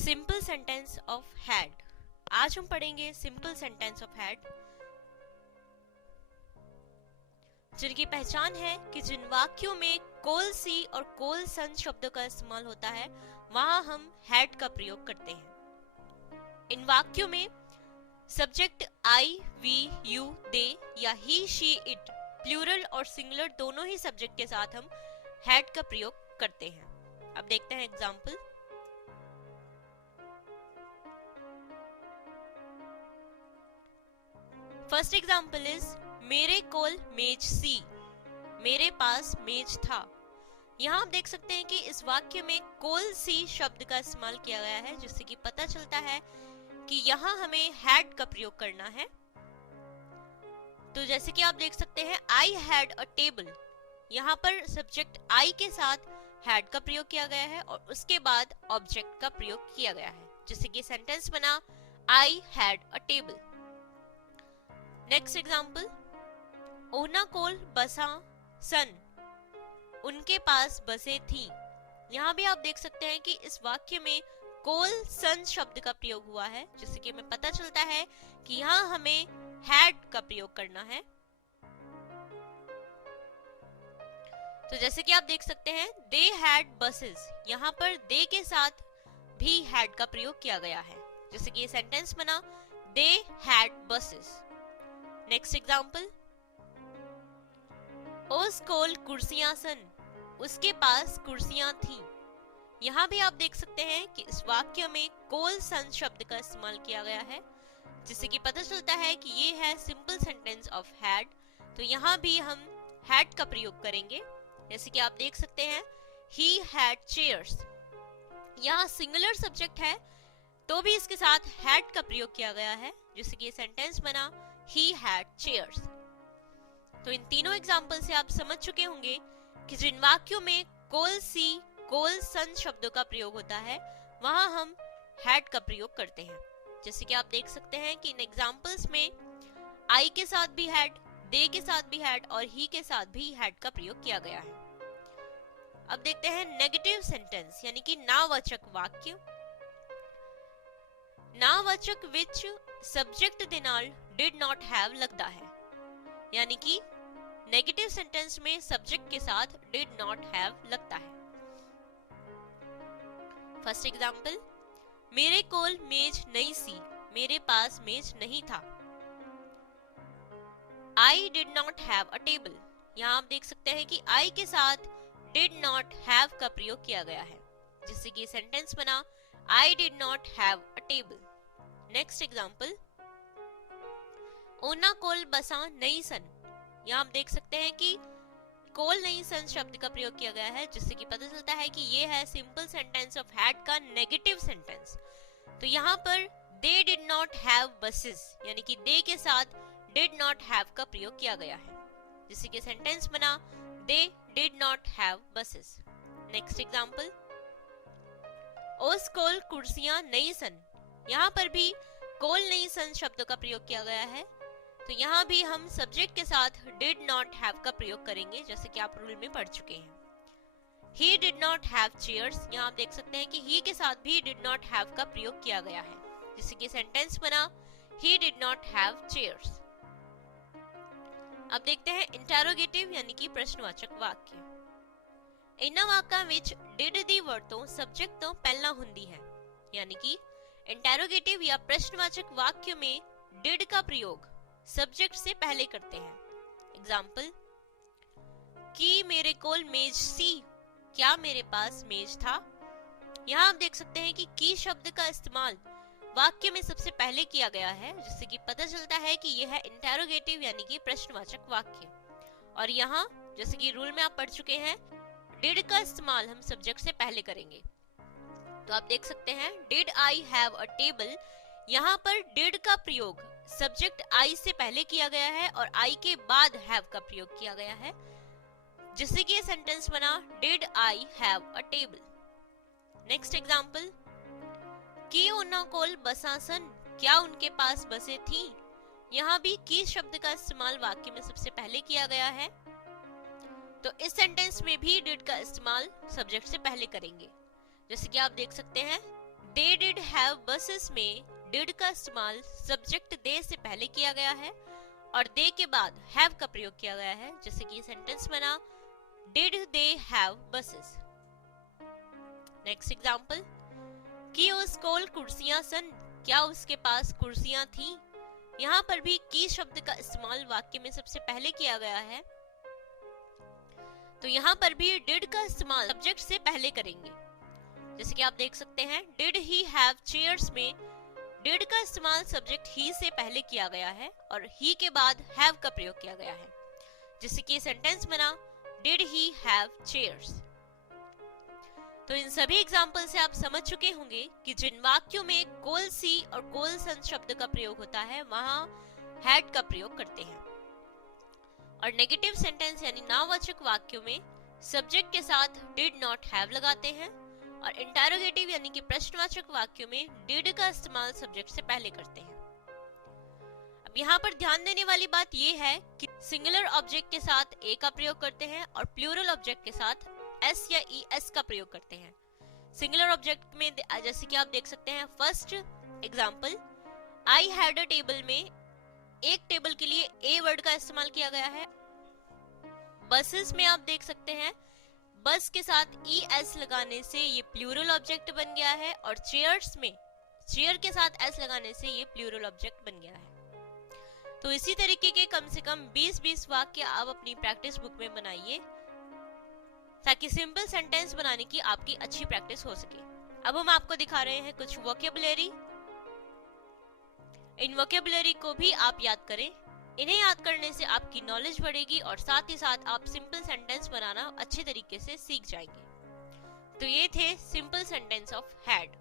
Simple sentence of had. आज हम पढ़ेंगे सिंपल सेंटेंस ऑफ हैड, जिनकी पहचान है कि जिन वाक्यों में कोल सी और कोल सन शब्दों का इस्तेमाल होता है वहां हम हैड का प्रयोग करते हैं। इन वाक्यों में सब्जेक्ट आई, वी, यू, दे या ही, शी, इट, प्लूरल और सिंगुलर दोनों ही सब्जेक्ट के साथ हम हैड का प्रयोग करते हैं। अब देखते हैं एग्जाम्पल। फर्स्ट एग्जाम्पल इज मेरे कोल मेज सी, मेरे पास मेज था। यहाँ आप देख सकते हैं कि इस वाक्य में कोल सी शब्द का इस्तेमाल किया गया है, जिससे कि पता चलता है कि यहाँ हमें हैड का प्रयोग करना है। तो जैसे कि आप देख सकते हैं आई हैड अ टेबल, यहाँ पर सब्जेक्ट आई के साथ हैड का प्रयोग किया गया है और उसके बाद ऑब्जेक्ट का प्रयोग किया गया है, जिससे कि सेंटेंस बना I had a table. Next example, ओना कोल बसा सन, उनके पास बसें थी। यहाँ भी आप देख सकते हैं कि इस वाक्य में कोल सन शब्द का प्रयोग हुआ है, जिससे कि हमें पता चलता है कि यहाँ हमें हैड का प्रयोग करना है। तो जैसे कि आप देख सकते हैं दे हैड बसेस, यहाँ पर दे के साथ भी हैड का प्रयोग किया गया है, जैसे कि ये सेंटेंस बना they had buses. Next example, उस कोल कुर्सियां सन, उसके पास कुर्सियां थी। यहाँ भी आप देख सकते हैं कि इस वाक्य में कोल सन शब्द का इस्तेमाल किया गया है, जिससे कि पता चलता है कि ये है सिंपल सेंटेंस ऑफ हैड। तो यहाँ भी हम हैड का प्रयोग करेंगे, जैसे कि आप देख सकते हैं ही हैड चेयर्स। यहाँ सिंगुलर सब्जेक्ट है तो भी इसके साथ हैड का प्रयोग किया गया है, जिससे कि ये सेंटेंस बना ही हैड चेयर्स। तो इन तीनों एग्जाम्पल से आप समझ चुके होंगे कि जिन वाक्यों में कोल सी कोल सन शब्दों का प्रयोग होता है वहां हम हैड का प्रयोग करते हैं। जैसे कि आप देख सकते हैं कि इन एग्जाम्पल्स में आई के साथ भी हैड, दे के साथ भी हैड और ही के साथ भी हैड का प्रयोग किया गया है। अब देखते हैं नेगेटिव सेंटेंस, यानी कि नावाचक वाक्य। नावाचक विच सब्जेक्ट दे नाल डिड नॉट हैव लगता है, यानी कि नेगेटिव सेंटेंस में सब्जेक्ट के साथ डिड नॉट हैव लगता है। फर्स्ट एग्जाम्पल, मेरे कोल मेज नहीं सी, मेरे पास मेज नहीं था। I did not have a table, यहाँ आप देख सकते हैं कि आई के साथ डिड नॉट हैव का प्रयोग किया गया है, जिससे कि सेंटेंस बना I did not have a table. Next example, ओना कोल बसा नहीं सन, यहाँ आप देख सकते हैं कि कोल नहीं सन शब्द का प्रयोग किया गया है, जिससे कि पता चलता है कि ये है सिंपल सेंटेंस ऑफ हैड का नेगेटिव सेंटेंस। तो यहाँ पर they did not have buses, यानी कि दे के साथ डिड नॉट हैव का प्रयोग किया गया है, जिससे कि सेंटेंस बना they did not have buses. Next example, उस कोल कुर्सियां नहीं सन, यहाँ पर भी कोल नहीं सन शब्दों का प्रयोग किया गया है, तो यहाँ भी हम सब्जेक्ट के साथ डिड नॉट हैव का प्रयोग करेंगे, जैसे कि आप रूल में पढ़ चुके हैं। He did not have chairs, यहाँ आप देख सकते हैं कि ही के साथ भी डिड नॉट हैव का प्रयोग किया गया है, जिससे कि सेंटेंस बना he did not have chairs. अब देखते हैं इंटेरोगेटिव यानी कि प्रश्नवाचक वाक्य। इन्हां वाक्यां विच डिड दी वरतों सब्जेक्ट तो पहला हुंदी है, यानी कि इंटेरोगेटिव या प्रश्नवाचक वाक्य में डिड का प्रयोग सब्जेक्ट से पहले करते हैं। एग्जाम्पल, कि मेरे कोल मेज सी, क्या मेरे पास मेज था। यहाँ आप देख सकते हैं कि की शब्द का इस्तेमाल वाक्य में सबसे पहले किया गया है, जिससे कि पता चलता है कि यह है इंटेरोगेटिव यानी कि प्रश्नवाचक वाक्य। और यहाँ जैसे कि रूल में आप पढ़ चुके हैं डिड का इस्तेमाल हम सब्जेक्ट से पहले करेंगे। तो आप देख सकते हैं did I have a table, यहाँ पर डिड का प्रयोग सब्जेक्ट आई से पहले किया गया है और आई के बाद हैव का प्रयोग किया गया है, जिससे कि ये सेंटेंस बना did I have a table. Next example, की उन्ना कोल बसा सन, क्या उनके पास बसें थी। यहाँ भी की शब्द का इस्तेमाल वाक्य में सबसे पहले किया गया है, तो इस सेंटेंस में भी डिड का इस्तेमाल सब्जेक्ट से पहले करेंगे, जैसे कि आप देख सकते हैं दे डिड हैव बसेस में डिड का इस्तेमाल सब्जेक्ट दे से पहले किया गया है और दे के बाद हैव का प्रयोग किया गया है, जैसे कि सेंटेंस बना did they have buses. Next example, की उस कोल कुर्सियां सन, क्या उसके पास कुर्सियां थी। यहाँ पर भी की शब्द का इस्तेमाल वाक्य में सबसे पहले किया गया है, तो यहाँ पर भी डिड का इस्तेमाल सब्जेक्ट से पहले करेंगे। जैसे कि आप देख सकते हैं डिड ही हैव चेयर्स में डिड का इस्तेमाल सब्जेक्ट ही से पहले किया गया है और ही के बाद हैव का प्रयोग किया गया है, जैसे कि सेंटेंस बना डिड ही हैव चेयर्स। तो इन सभी एग्जाम्पल से आप समझ चुके होंगे कि जिन वाक्यों में कोल सी और कोल सन शब्द का प्रयोग होता है वहां हैड का प्रयोग करते हैं, और नेगेटिव सेंटेंस यानी नावाचक वाक्यों में सब्जेक्ट के साथ डिड नॉट हैव लगाते हैं, और इंटरोगेटिव यानी कि प्रश्नवाचक वाक्यों में डिड का इस्तेमाल सब्जेक्ट से पहले करते हैं। अब यहाँ पर ध्यान देने वाली बात यह है कि सिंगुलर ऑब्जेक्ट के साथ ए का प्रयोग करते हैं और प्लूरल ऑब्जेक्ट के साथ एस या ई एस का प्रयोग करते हैं। सिंगुलर ऑब्जेक्ट में जैसे कि आप देख सकते हैं first example, I had a table में एक टेबल के लिए ए वर्ड का इस्तेमाल किया गया है। बसेस में आप देख सकते हैं बस के साथ ई एस लगाने से ये प्लूरल ऑब्जेक्ट बन गया है, और चेयर्स में चेयर के साथ एस लगाने से ये प्लूरल ऑब्जेक्ट बन गया है। तो इसी तरीके के कम से कम 20-20 वाक्य आप अपनी प्रैक्टिस बुक में बनाइए ताकि सिंपल सेंटेंस बनाने की आपकी अच्छी प्रैक्टिस हो सके। अब हम आपको दिखा रहे हैं कुछ वोकैबुलरी। इन वोकैबुलरी को भी आप याद करें। इन्हें याद करने से आपकी नॉलेज बढ़ेगी और साथ ही साथ आप सिंपल सेंटेंस बनाना अच्छे तरीके से सीख जाएंगे। तो ये थे सिंपल सेंटेंस ऑफ हैड।